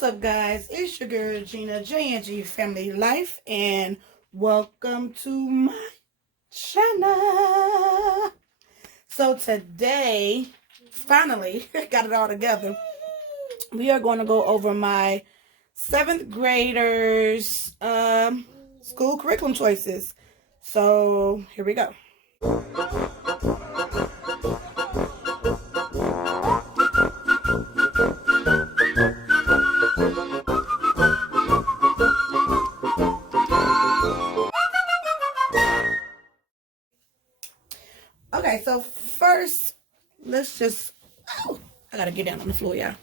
What's up, guys? It's your girl Gina J Family Life, and welcome to my channel. So today, finally, got it all together. We are going to go over my 7th graders school curriculum choices. So here we go. Okay, so first, let's just, I gotta get down on the floor, y'all.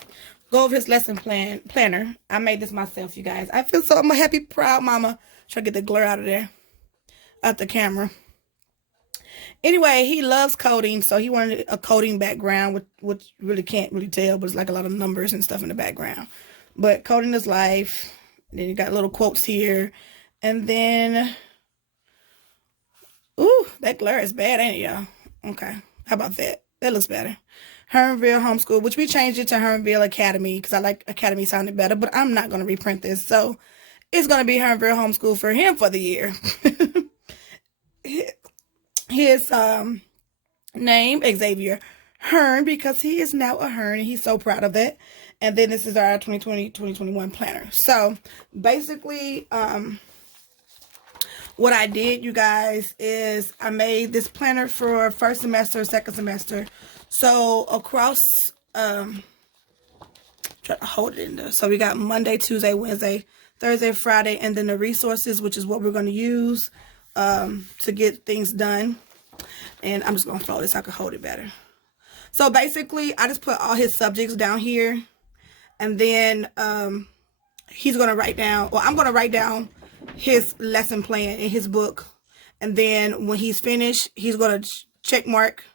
Go over his lesson planner. I made this myself, you guys. I feel so, I'm a happy, proud mama. Try to get the glare out of there, out the camera. Anyway, he loves coding, so he wanted a coding background, which really can't really tell, but it's like a lot of numbers and stuff in the background. But coding is life. Then you got little quotes here. And then, ooh, that glare is bad, ain't it, y'all? Okay, how about that? That looks better. Hermanville Homeschool, which we changed it to Hermanville Academy because I like Academy sounded better, but I'm not going to reprint this. So it's going to be Hermanville Homeschool for him for the year. His name, Xavier Hearn, because he is now a Hearn, and he's so proud of that. And then this is our 2020-2021 planner. So basically, what I did, you guys, is I made this planner for first semester, second semester. So across, try to hold it in there. So we got Monday, Tuesday, Wednesday, Thursday, Friday, and then the resources, which is what we're going to use to get things done. And I'm just going to fold this so I can hold it better. So basically, I just put all his subjects down here. And then he's going to write down, or I'm going to write down his lesson plan in his book. And then when he's finished, he's going to check mark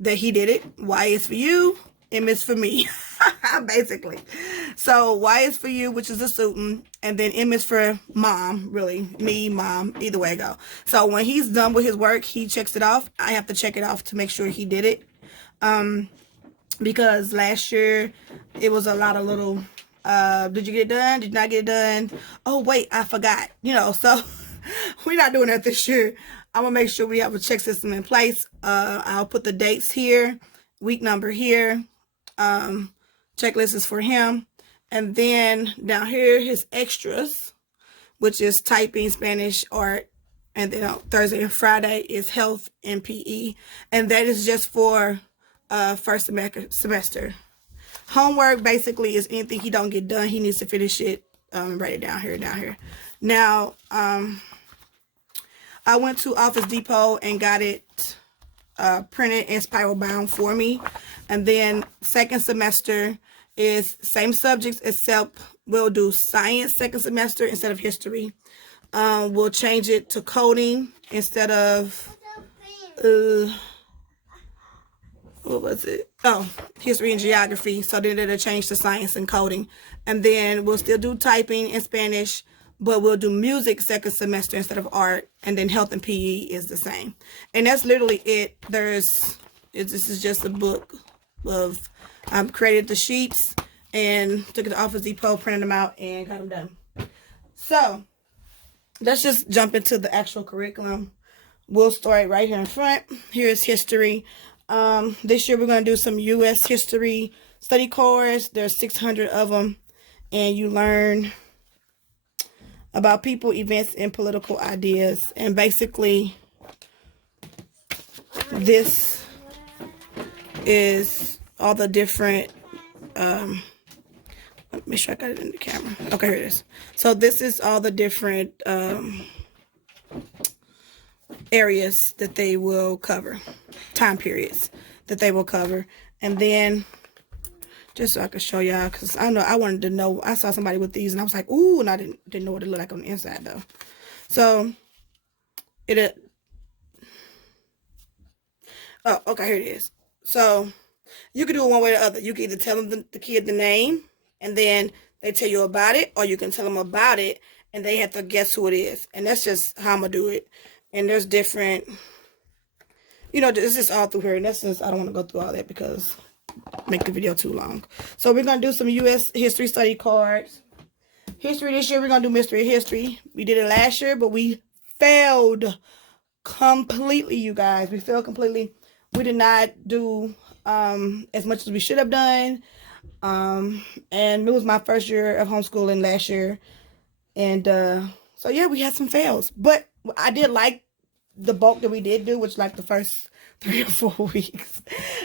that he did it. Y is for you, M is for me. Basically. So Y is for you, which is a student, and then M is for mom, really. Me, mom, either way I go. So when he's done with his work, he checks it off. I have to check it off to make sure he did it. Because last year it was a lot of little did you get it done? Did you not get it done? Oh, wait, I forgot. You know, so we're not doing that this year. I'm going to make sure we have a check system in place. I'll put the dates here, week number here. Checklist is for him. And then down here, his extras, which is typing, Spanish, art. And then on Thursday and Friday is health and PE. And that is just for first semester. Homework basically is anything he don't get done. He needs to finish it. Write it down here. Now, I went to Office Depot and got it printed and spiral bound for me. And then second semester is same subjects, except we'll do science second semester instead of history. We'll change it to coding instead of what was it? Oh, history and geography. So then it'll change to science and coding. And then we'll still do typing and Spanish, but we'll do music second semester instead of art. And then health and PE is the same. And that's literally it. This is just a book of, created the sheets and took it to Office Depot, printed them out, and got them done. So let's just jump into the actual curriculum. We'll start right here in front. Here's history. This year we're going to do some U.S. history study course. There's 600 of them, and you learn about people, events, and political ideas. And basically, this is all the different, make sure I got it in the camera. Okay, here it is. So this is all the different areas that they will cover, time periods that they will cover. And then just so I can show y'all, because I know I wanted to know, I saw somebody with these and I was like, ooh, and I didn't know what it looked like on the inside though. So oh, okay, here it is. So you can do it one way or the other. You can either tell them the kid the name and then they tell you about it, or you can tell them about it and they have to guess who it is. And that's just how I'm gonna do it. And there's different, you know, this is all through here. And that's just, I don't want to go through all that because make the video too long. So we're going to do some U.S. history study cards. History this year, we're going to do mystery history. We did it last year, but we failed completely, you guys. We failed completely. We did not do as much as we should have done. And it was my first year of homeschooling last year. And so, yeah, we had some fails. But I did like the bulk that we did do, which like the first 3 or 4 weeks.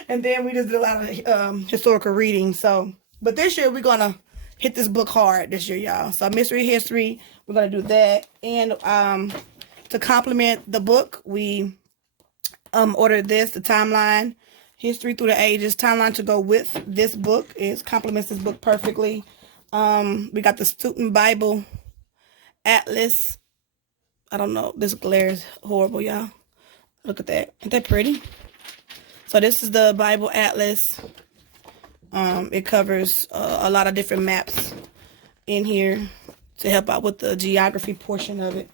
And then we just did a lot of historical reading. So, but this year we're going to hit this book hard this year, y'all. So mystery history, we're going to do that. And to complement the book, we ordered this, the timeline, History Through the Ages timeline to go with this book. It complements this book perfectly. We got the Student Bible Atlas. I don't know. This glare is horrible, y'all. Look at that. Ain't that pretty? So this is the Bible Atlas. It covers a lot of different maps in here to help out with the geography portion of it.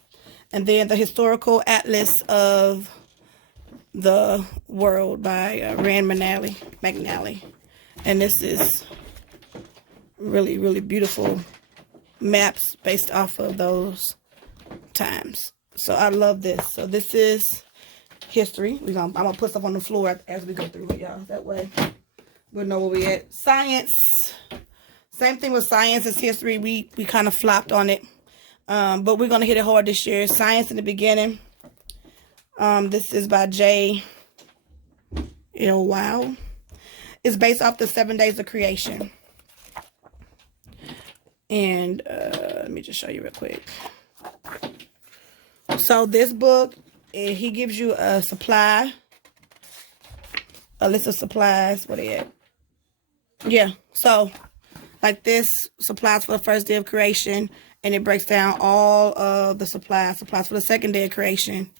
And then the Historical Atlas of the World by Rand McNally. And this is really, really beautiful maps based off of those times. So I love this. So this is history. I'm going to put stuff on the floor as we go through it, y'all. That way we'll know where we at. Science. Same thing with science as history. We kind of flopped on it. But we're going to hit it hard this year. Science in the Beginning. This is by J. Wow. It's based off the 7 days of creation. And let me just show you real quick. So this book, he gives you a supply. A list of supplies. What are they at? Yeah. So like this, supplies for the first day of creation. And it breaks down all of the supplies for the second day of creation.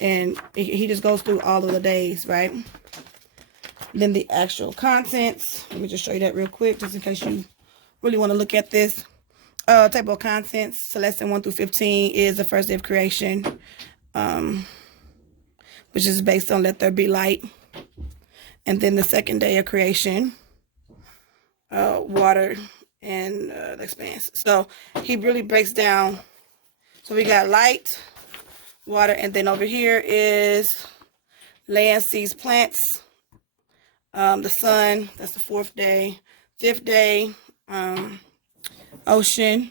And he just goes through all of the days, right? Then the actual contents. Let me just show you that real quick, just in case you really want to look at this. Table of contents. So lesson 1 through 15 is the first day of creation. Which is based on let there be light. And then the second day of creation. Water and the expanse. So he really breaks down. So we got light, water, and then over here is land, seas, plants. The sun, that's the 4th day. 5th day, ocean.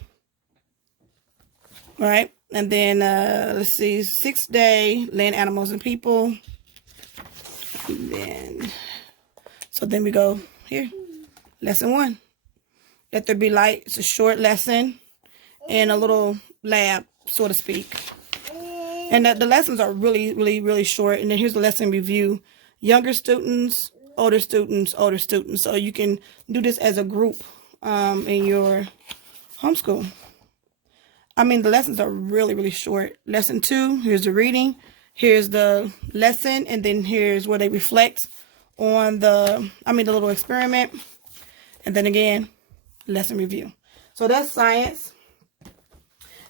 Right? And then let's see, 6th day, land, animals, and people. And then we go here. Lesson 1. Let there be light. It's a short lesson and a little lab, so to speak. And the lessons are really, really, really short. And then here's the lesson review. Younger students, older students, older students. So you can do this as a group in your homeschool. I mean, the lessons are really, really short. Lesson 2, here's the reading. Here's the lesson. And then here's where they reflect on the little experiment. And then again, lesson review. So that's science.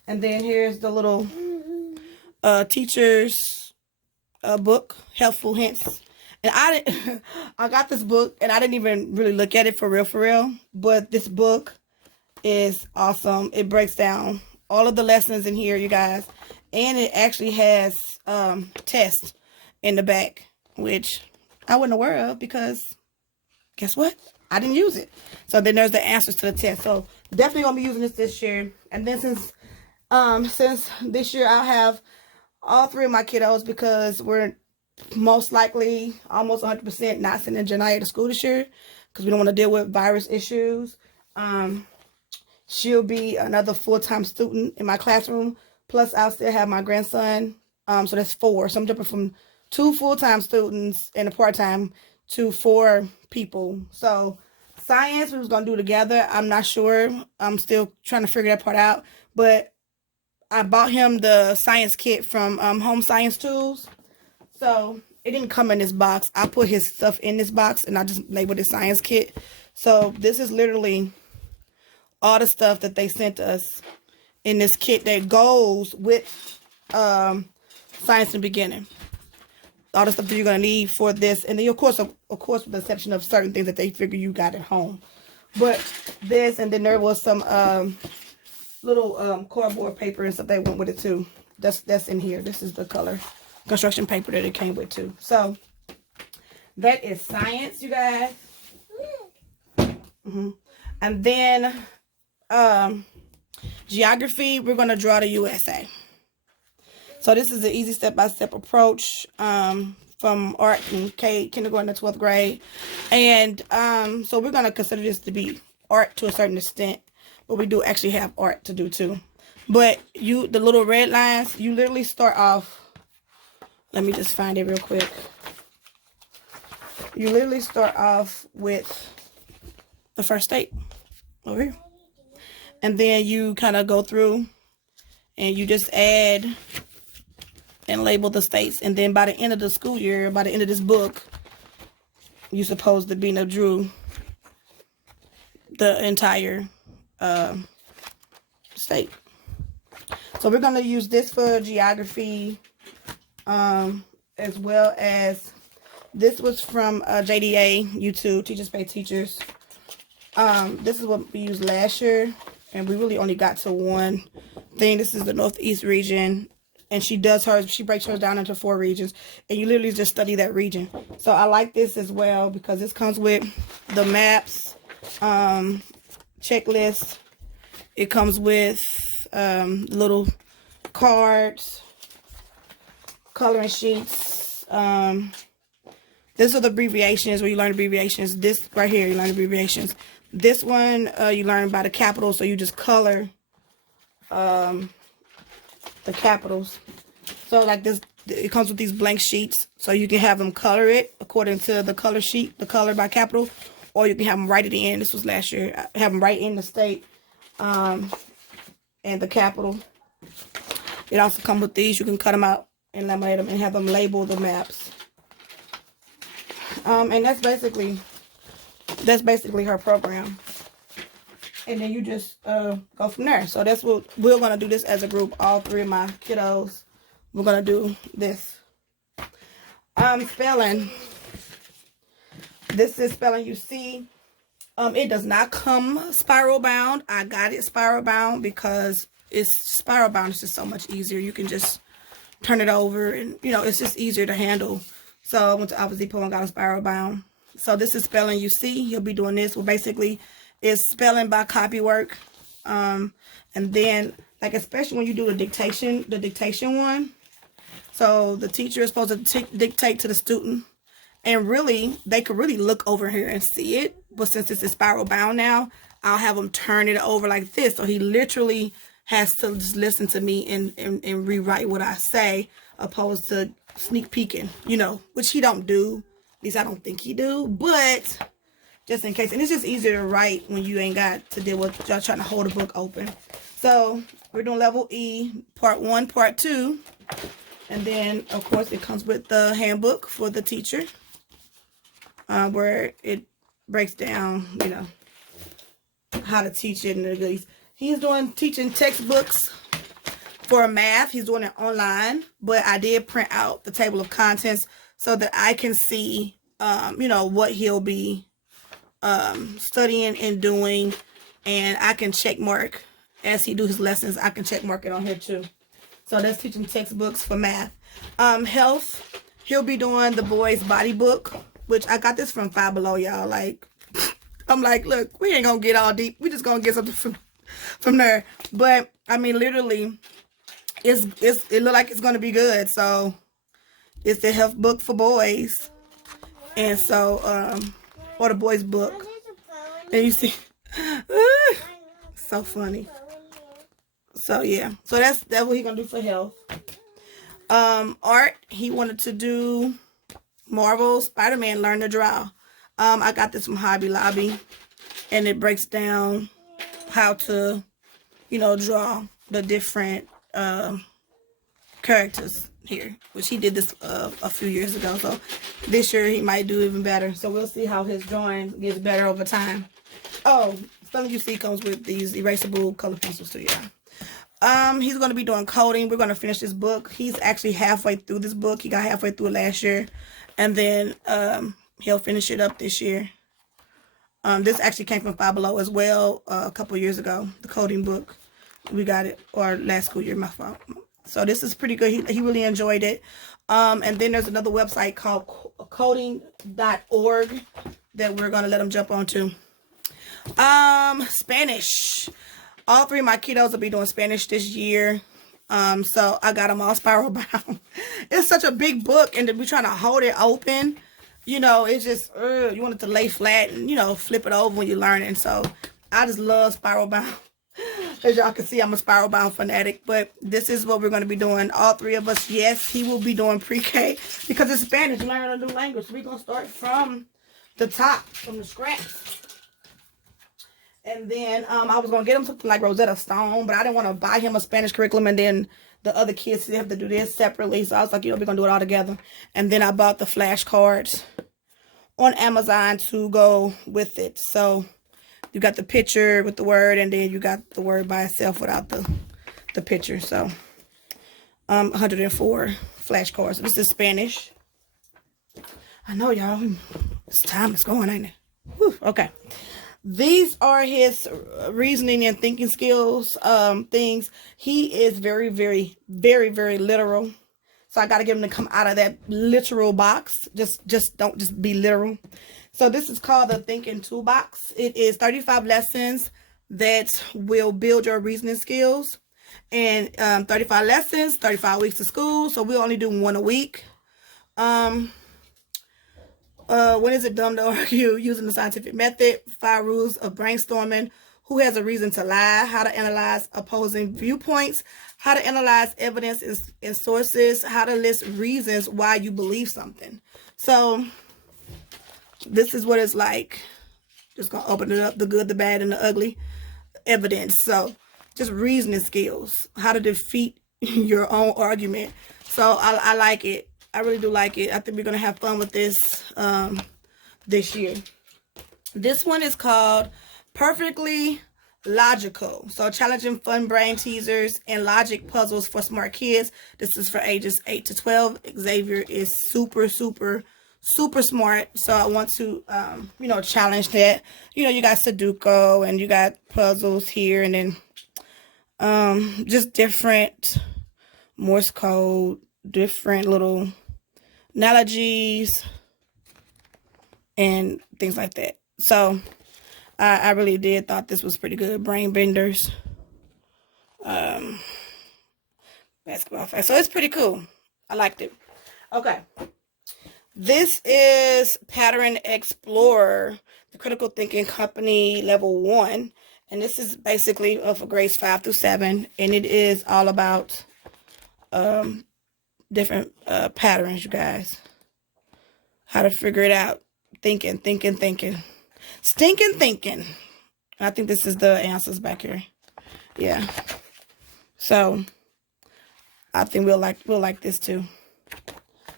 And then here's the little teacher's book, helpful hints. And I got this book and I didn't even really look at it for real. But this book is awesome. It breaks down all of the lessons in here, you guys. And it actually has tests in the back, which I wasn't aware of because guess what? I didn't use it. So then there's the answers to the test. So definitely gonna be using this year. And then since this year I'll have all 3 of my kiddos because we're most likely almost 100% not sending Janaya to school this year because we don't want to deal with virus issues. She'll be another full-time student in my classroom. Plus I'll still have my grandson. So that's 4. So I'm jumping from 2 full-time students and a part-time to 4 people. So science we was gonna do together. I'm not sure. I'm still trying to figure that part out. But I bought him the science kit from Home Science Tools. So it didn't come in this box. I put his stuff in this box and I just labeled it science kit. So this is literally all the stuff that they sent us in this kit that goes with science in the beginning. all the stuff that you're going to need for this. And then, of course, with the exception of certain things that they figure you got at home. But this, and then there was some little cardboard paper and stuff that went with it too. That's in here. This is the color construction paper that it came with too. So that is science, you guys. And then geography, we're going to draw the USA. So this is an easy step-by-step approach from art in kindergarten to 12th grade. And so we're going to consider this to be art to a certain extent. But we do actually have art to do too. But the little red lines, you literally start off. Let me just find it real quick. You literally start off with the first state over here. And then you kind of go through and you just add and label the states. And then by the end of the school year, by the end of this book, you're supposed to be drew the entire state. So we're going to use this for geography, as well as this was from JDA, YouTube, Teachers Pay Teachers. This is what we used last year, and we really only got to one thing. This is the Northeast region, and she breaks hers down into 4 regions, and you literally just study that region. So I like this as well because this comes with the maps, checklist. It comes with little cards, coloring sheets. These are the abbreviations where you learn abbreviations. This right here, you learn abbreviations. This one, you learn by the capitals, so you just color the capitals. So like this, it comes with these blank sheets, so you can have them color it according to the color sheet, the color by capital, or you can have them write it in. This was last year. I have them write in the state and the capital. It also comes with these. You can cut them out and laminate them and have them label the maps. And that's basically her program. And then you just go from there. So that's what we're going to do this as a group. All 3 of my kiddos, we're going to do this. Spelling. This is spelling you see. It does not come spiral bound. I got it spiral bound because it's spiral bound. It's just so much easier. You can just turn it over and, it's just easier to handle. So I went to Office Depot and got a spiral bound. So this is spelling you see. You'll be doing this. Well, basically, it's spelling by copywork. And then, like, especially when you do the dictation one. So the teacher is supposed to dictate to the student. And really, they could really look over here and see it. But since it's a spiral bound now, I'll have them turn it over like this. So he literally has to just listen to me and rewrite what I say, opposed to sneak peeking, which he don't do. At least I don't think he do. But just in case. And it's just easier to write when you ain't got to deal with y'all trying to hold a book open. So we're doing level E, part 1, part 2. And then, of course, it comes with the handbook for the teacher. Where it breaks down, how to teach it. And he's doing teaching textbooks for math. He's doing it online, but I did print out the table of contents so that I can see, what he'll be studying and doing, and I can check mark as he do his lessons. I can check mark it on here too. So that's teaching textbooks for math. Health, he'll be doing the boys' body book, which I got this from Five Below, y'all. Like, I'm like, look, we ain't gonna get all deep. We just gonna get something from there. But I mean, literally, it look like it's gonna be good. So it's the health book for boys, and so or the boys book. And you see, so funny. So yeah, so that's what he's gonna do for health. Art, he wanted to do Marvel Spider-Man Learn to Draw. I got this from Hobby Lobby, and it breaks down how to, draw the different characters here, which he did this a few years ago. So this year he might do even better. So we'll see how his drawing gets better over time. Oh, Spelling You See comes with these erasable color pencils too, yeah. He's going to be doing coding. We're going to finish this book. He's actually halfway through this book. He got halfway through it last year. And then he'll finish it up this year. This actually came from Five Below as well a couple years ago. The coding book. We got it, or last school year, my fault. So this is pretty good. He really enjoyed it. And then there's another website called coding.org that we're going to let him jump onto. Spanish. All three of my kiddos will be doing Spanish this year. So I got them all spiral bound. It's such a big book, and to be trying to hold it open, you know, it's just, you want it to lay flat and, you know, flip it over when you're learning. So I just love spiral bound. As y'all can see, I'm a spiral bound fanatic, but this is what we're going to be doing. All three of us, yes, he will be doing pre-K because it's Spanish, learning a new language. So we're going to start from the top, from the scratch. And then I was going to get him something like Rosetta Stone, but I didn't want to buy him a Spanish curriculum and then the other kids have to do this separately. So I was like, you know, we're going to do it all together. And then I bought the flashcards on Amazon to go with it. So you got the picture with the word, and then you got the word by itself without the picture. So 104 flashcards. This is Spanish. I know, y'all. It's time is going, ain't it? Whew, okay. These are his reasoning and thinking skills things. He is very, very, very, very literal. So I got to get him to come out of that literal box. Just don't just be literal. So this is called the Thinking Toolbox. It is 35 lessons that will build your reasoning skills. And 35 lessons, 35 weeks of school. So we'll only do one a week. When is it dumb to argue using the scientific method? 5 rules of brainstorming. Who has a reason to lie? How to analyze opposing viewpoints. How to analyze evidence and sources. How to list reasons why you believe something. So this is what it's like. Just going to open it up. The good, the bad, and the ugly. Evidence. So just reasoning skills. How to defeat your own argument. So I like it. I really do like it. I think we're going to have fun with this this year. This one is called Perfectly Logical. So challenging fun brain teasers and logic puzzles for smart kids. This is for ages 8 to 12. Xavier is super, super, super smart. So I want to, you know, challenge that. You know, you got Sudoku and you got puzzles here. And then just different Morse code, different little analogies and things like that. So I really thought this was pretty good. Brain benders, basketball facts. So it's pretty cool. I liked it. Okay, this is Pattern Explorer, the Critical Thinking Company Level 1, and this is basically for grades 5 through 7, and it is all about different patterns, you guys. How to figure it out. Thinking. Stinking thinking. I think this is the answers back here. Yeah. So I think we'll like this too.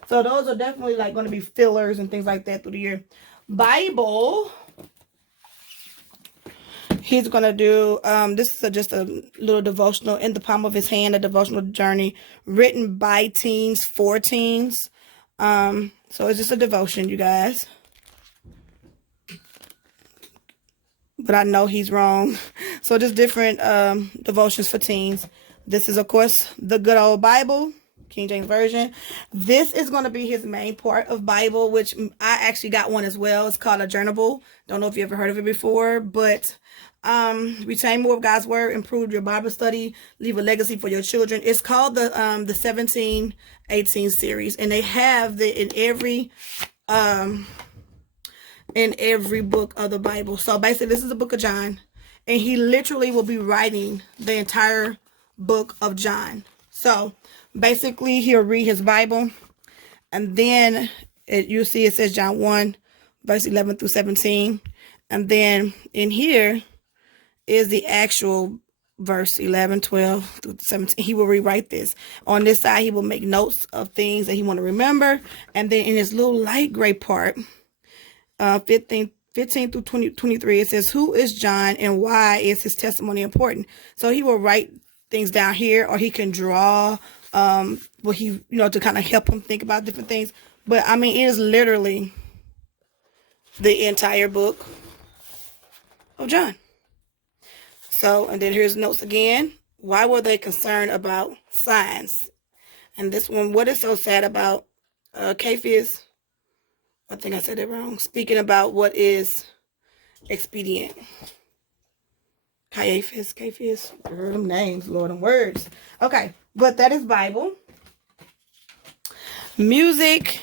So those are definitely like going to be fillers and things like that through the year. Bible. He's going to do, this is just a little devotional in the palm of his hand, a devotional journey written by teens, for teens. So it's just a devotion, you guys. But I know he's wrong. So just different devotions for teens. This is, of course, the good old Bible, King James Version. This is going to be his main part of Bible, which I actually got one as well. It's called a journal. Don't know if you ever heard of it before, but retain more of God's word, improve your Bible study, leave a legacy for your children. It's called the 1718 series, and they have in every book of the Bible. So basically, this is the book of John, and he literally will be writing the entire book of John. So basically, he'll read his Bible, and then you see it says John 1, verse 11 through 17, and then in here is the actual verse 11, 12 through 17. He will rewrite this. On this side, he will make notes of things that he want to remember. And then in his little light gray part, 15 through 23, it says, who is John and why is his testimony important? So he will write things down here, or he can draw, what he, to kind of help him think about different things. But I mean, it is literally the entire book of John. So, and then here's notes again. Why were they concerned about signs? And this one, what is so sad about Cephas? I think I said it wrong. Speaking about what is expedient. Cephas. Them names, Lord, and words. Okay, but that is Bible. Music.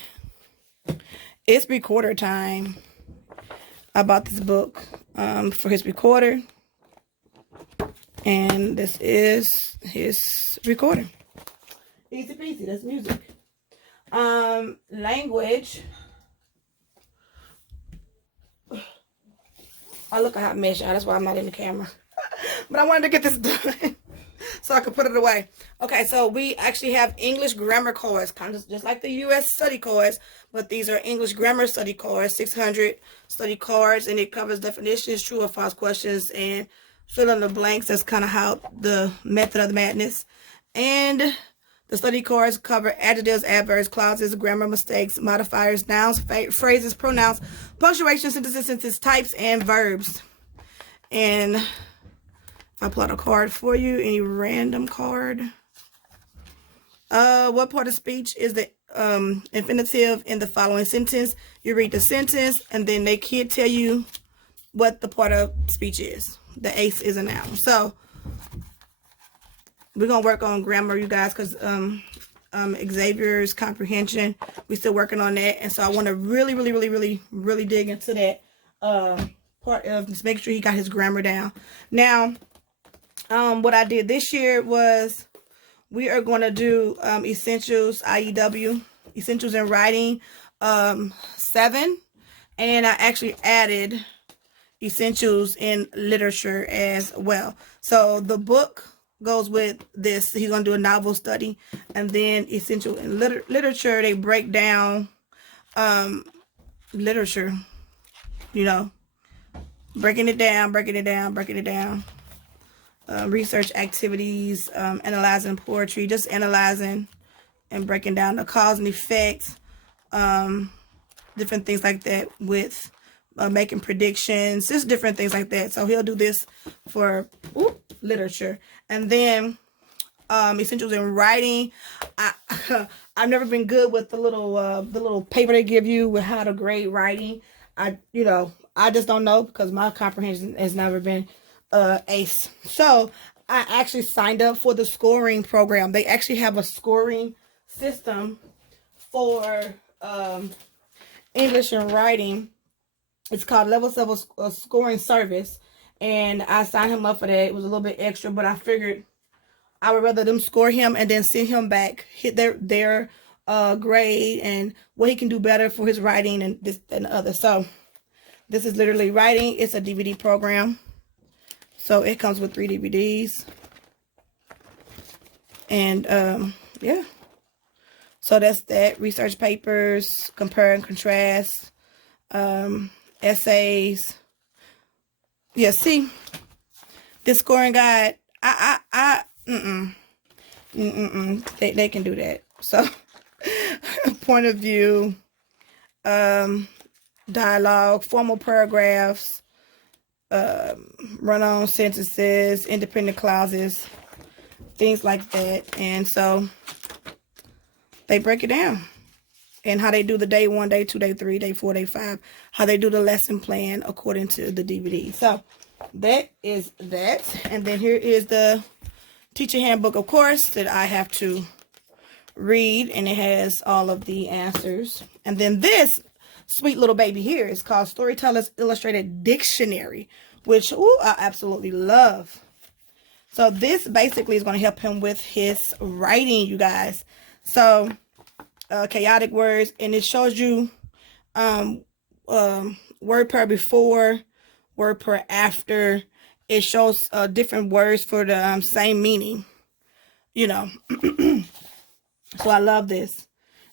It's recorder time. I bought this book for his recorder. And this is his recorder. Easy peasy, that's music. Language. Oh, look at how I mess, y'all. That's why I'm not in the camera. But I wanted to get this done so I could put it away. Okay, so we actually have English grammar cards, kind of just like the U.S. study cards, but these are English grammar study cards, 600 study cards, and it covers definitions, true or false questions, and fill in the blanks. That's kind of how the method of the madness. And the study cards cover adjectives, adverbs, clauses, grammar mistakes, modifiers, nouns, phrases, pronouns, punctuation, sentence types, and verbs. And if I pull out a card for you, any random card. What part of speech is the infinitive in the following sentence? You read the sentence, and then they can't tell you what the part of speech is. The ace is a noun. So we're gonna work on grammar, you guys, because Xavier's comprehension, we're still working on that, and so I want to really dig into that part of just making sure he got his grammar down. Now, what I did this year was we are going to do essentials, IEW, essentials in writing, 7, and I actually added essentials in literature as well. So the book goes with this. He's going to do a novel study, and then essential in literature, they break down literature, breaking it down. Research activities, analyzing poetry, just analyzing and breaking down the cause and effects, different things like that, with making predictions, just different things like that. So he'll do this for literature. And then essentials in writing. I've never been good with the little paper they give you with how to grade writing. I just don't know, because my comprehension has never been ace. So I actually signed up for the scoring program. They actually have a scoring system for English and writing. It's called Level 7 Scoring Service, and I signed him up for that. It was a little bit extra, but I figured I would rather them score him and then send him back, hit their grade and what he can do better for his writing and this and the other. So this is literally writing. It's a DVD program. So it comes with 3 DVDs. And yeah. So that's that. Research papers, compare and contrast, essays. Yeah, see, this scoring guide, they can do that. So point of view, dialogue, formal paragraphs, run-on sentences, independent clauses, things like that. And so they break it down, and how they do the day 1, day 2, day 3, day 4, day 5, how they do the lesson plan according to the DVD. So that is that. And then here is the teacher handbook, of course, that I have to read, and it has all of the answers. And then this sweet little baby here is called Storyteller's Illustrated Dictionary, which I absolutely love. So this basically is going to help him with his writing, you guys. So chaotic words, and it shows you word pair before, word pair after. It shows different words for the same meaning, So I love this.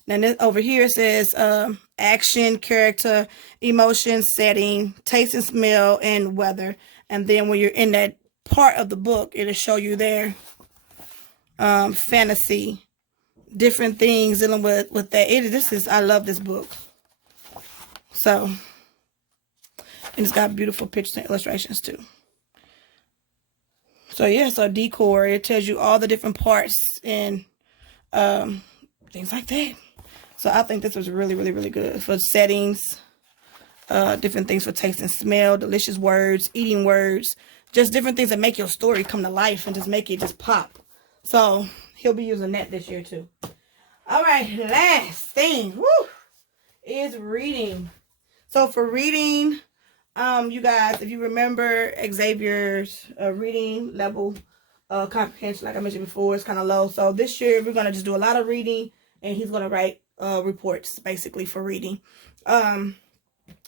Then this over here says action, character, emotion, setting, taste and smell, and weather. And then when you're in that part of the book, it'll show you there fantasy, different things dealing with that. I love this book. So, and it's got beautiful pictures and illustrations too. So yeah, so decor, it tells you all the different parts and things like that. So I think this was really, really, really good for settings, different things for taste and smell, delicious words, eating words, just different things that make your story come to life and just make it just pop. So he'll be using that this year too. All right, last thing, is reading. So for reading, you guys, if you remember Xavier's reading level comprehension, like I mentioned before, is kind of low. So this year we're gonna just do a lot of reading, and he's gonna write reports basically for reading.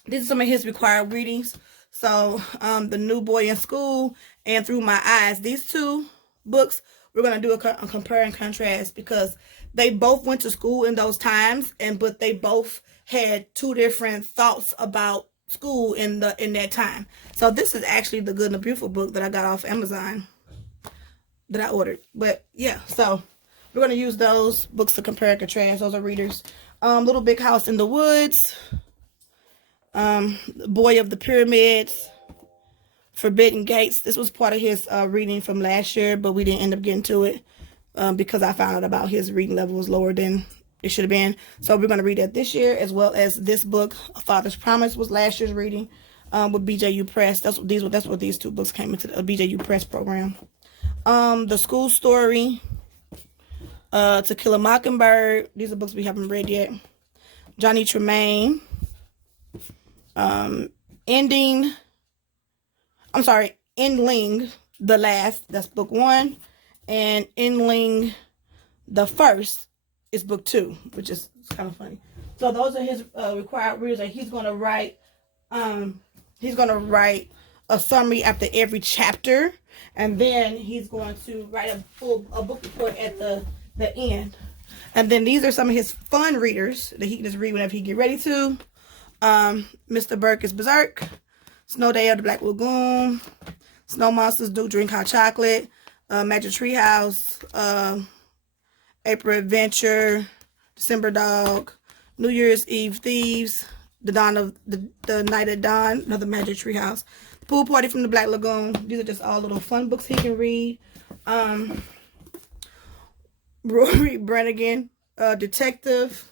These are some of his required readings. So The New Boy in School and Through My Eyes. These two books we're gonna do a compare and contrast, because they both went to school in those times, but they both had two different thoughts about school in that time. So this is actually the Good and the Beautiful book that I got off Amazon that I ordered. But yeah, so we're going to use those books to compare and contrast. Those are readers. Little Big House in the Woods, Boy of the Pyramids, Forbidden Gates. This was part of his reading from last year, but we didn't end up getting to it because I found out about his reading level was lower than it should have been. So we're going to read that this year, as well as this book, A Father's Promise, was last year's reading with BJU Press. That's what these two books came into the BJU Press program. The School Story, To Kill a Mockingbird. These are books we haven't read yet. Johnny Tremaine. Ending the Last. That's book 1. And Ending the First is book 2, which is kind of funny. So those are his required readers. And he's gonna write a summary after every chapter, and then he's going to write a book report at the end. And then these are some of his fun readers that he can just read whenever he get ready to. Mr. Burke is Berserk, Snow Day of the Black Lagoon, Snow Monsters Do Drink Hot Chocolate, Magic Treehouse, April Adventure, December Dog, New Year's Eve Thieves, The Night at Dawn, another Magic Treehouse, Pool Party from the Black Lagoon. These are just all little fun books he can read. Rory Brannigan, Detective,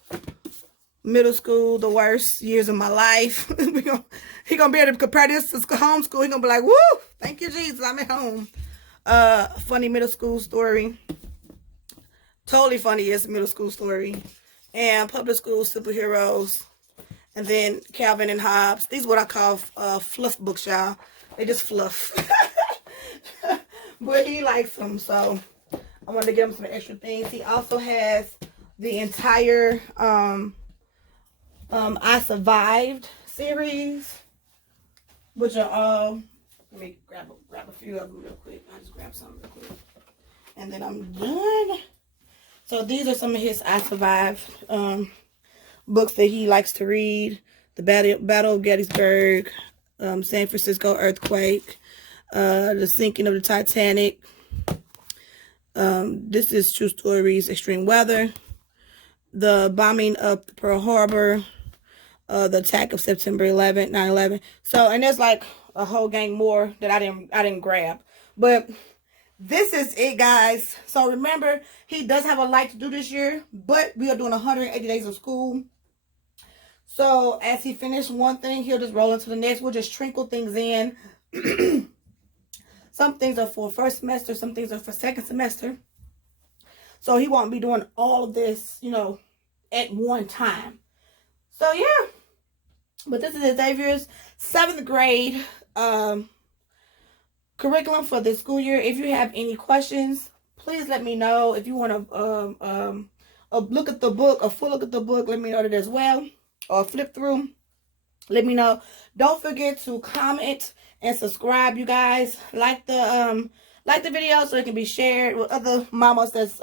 Middle School, The Worst Years of My Life. He gonna be able to compare this to Homeschool. He gonna be like, woo, thank you, Jesus, I'm at home. Funny middle school story. Totally funny is middle school story. And public school superheroes. And then Calvin and Hobbes. These are what I call fluff books, y'all. They just fluff. But he likes them, so I wanted to give him some extra things. He also has the entire I Survived series, which are all, let me grab a few of them real quick. I just grab some real quick. And then I'm done. So these are some of his I Survived books that he likes to read. The Battle of Gettysburg, San Francisco Earthquake, The Sinking of the Titanic. This is True Stories, Extreme Weather, The Bombing of Pearl Harbor, The Attack of September 11th, 9/11. So, and there's like a whole gang more that I didn't grab. But this is it, guys. So remember, he does have a lot to do this year, but we are doing 180 days of school. So as he finishes one thing, he'll just roll into the next. We'll just trickle things in. Some things are for first semester, some things are for second semester. So he won't be doing all of this, at one time. So yeah. But this is Xavier's 7th grade curriculum for this school year. If you have any questions, please let me know. If you want to look at the book, a full look at the book, let me know that as well. Or flip through, let me know. Don't forget to comment and subscribe, you guys. Like the video so it can be shared with other mamas that's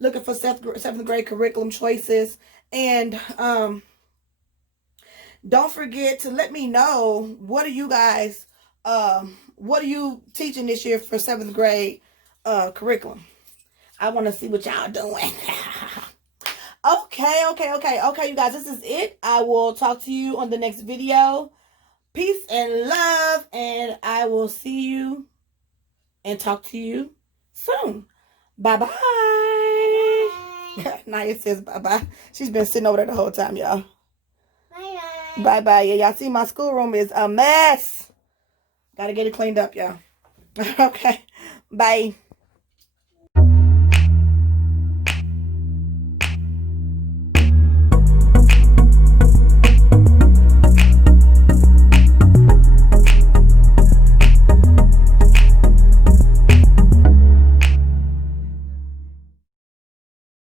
looking for 7th grade curriculum choices. And don't forget to let me know, what are you guys what are you teaching this year for 7th grade curriculum? I want to see what y'all doing. Okay, you guys, this is it. I will talk to you on the next video. Peace and love, and I will see you and talk to you soon. Bye-bye. Naya says bye-bye. She's been sitting over there the whole time, y'all. Bye-bye. Bye-bye. Yeah, y'all see my schoolroom is a mess. Gotta get it cleaned up, y'all. Okay. Bye.